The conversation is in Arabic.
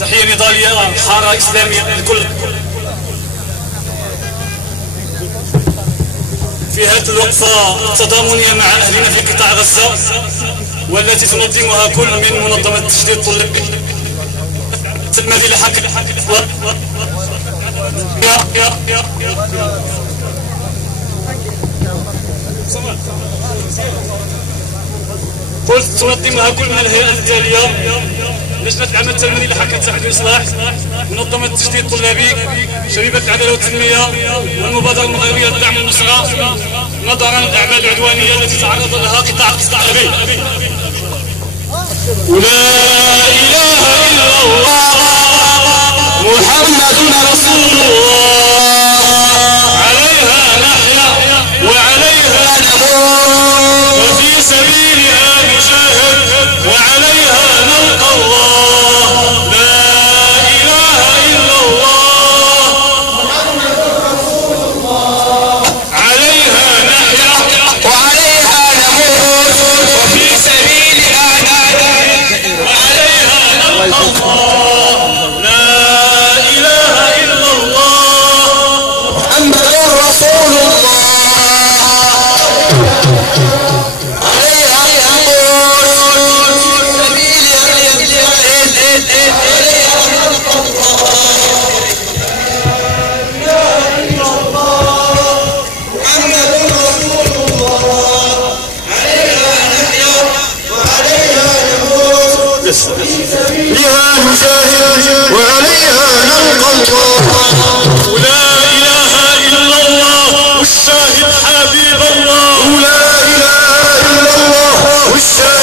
تحية نضالية حارة إسلامية للكل. في هذه الوقفة التضامنية مع أهلنا في قطاع غزة والتي تنظمها كل من منظمة التشديد الطلابي الذي لحق قلت تنظمها كل من الهيئات التالية: لجنة العمل التنموي لحق التحدي والإصلاح، منظمة التشديد الطلابي، شبيبة العدالة والتنمية، والمبادرة المغربية للدعم والنصرة، نظرا للأعمال العدوانية التي تعرض لها قطاع الطلابي. ولا إله إلا الله محمد رسول الله، عليها نحيا وعليها نموت، وفي سبيلها نجاهد وعليها نلقى الله. لا إله إلا الله محمد رسول الله، عليها نحيا وعليها نموت، وفي سبيلها نجاهد وعليها نلقى الله. لا إله إلا الله محمد رسول الله، بها نجاهد وعليها نلقى الله. ولا إله إلا الله والشاهد حبيب الله، ولا إله إلا الله والشاهد